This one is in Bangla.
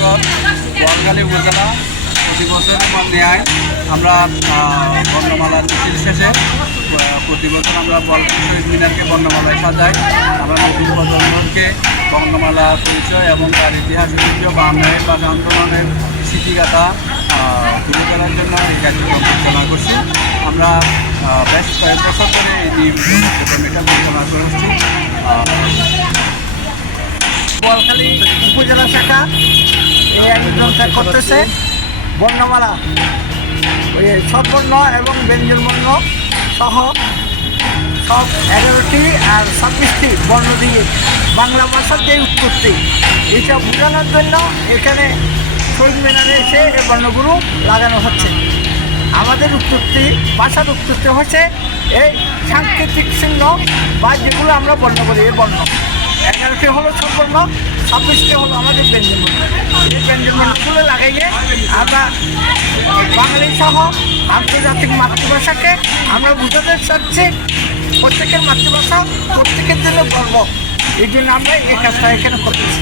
খেলাঘর বনগালী উপজেলা প্রতি বছরের ন্যায় আমরা বর্ণমালার মিছিল শেষে প্রতি বছর আমরা শহীদ মিনারকে বর্ণমালায় সাজাই। আমরা নতুন প্রজন্মকে বর্ণমালা পরিচয় এবং তার ইতিহাস ঐতিহ্য বা আন্দোলনের ভাষা আন্দোলনের স্মৃতিগাথা তুলে ধরার জন্য এই কার্যক্রম পরিচালনা করছি। আমরা বেশ কয়েক বছর ধরে এই নিয়ম কার্যক্রমটা পরিচালনা করে আসছি। বোয়ালখালী এই আয়োজনটা করতেছে। বর্ণমালা, ওই সবর্ণ এবং ব্যঞ্জন বর্ণ সহ সব এগারোটি আর ছাব্বিশটি বর্ণ দিয়ে বাংলা ভাষার যে উৎপত্তি, এটা বোঝানোর জন্য এখানে শহীদ মিনারে এসে এই বর্ণগুলো লাগানো হচ্ছে। আমাদের উৎপত্তি, ভাষার উৎপত্তি হচ্ছে এই সাংকেতিক চিহ্ন বা যেগুলো আমরা বর্ণ করি, এই বর্ণ। এগারোটি হলো সম্পূর্ণ ছাব্বিশটি হলো আমাদের ব্যঞ্জন বর্ণ। এই ব্যঞ্জন লাগাইয়ে আমরা বাঙালি সহ আন্তর্জাতিক মাতৃভাষাকে আমরা বুঝাতে চাচ্ছি। প্রত্যেকের মাতৃভাষা প্রত্যেকের জন্য গর্ব। এই জন্য আমরা এই কাজটা এখানে করতেছি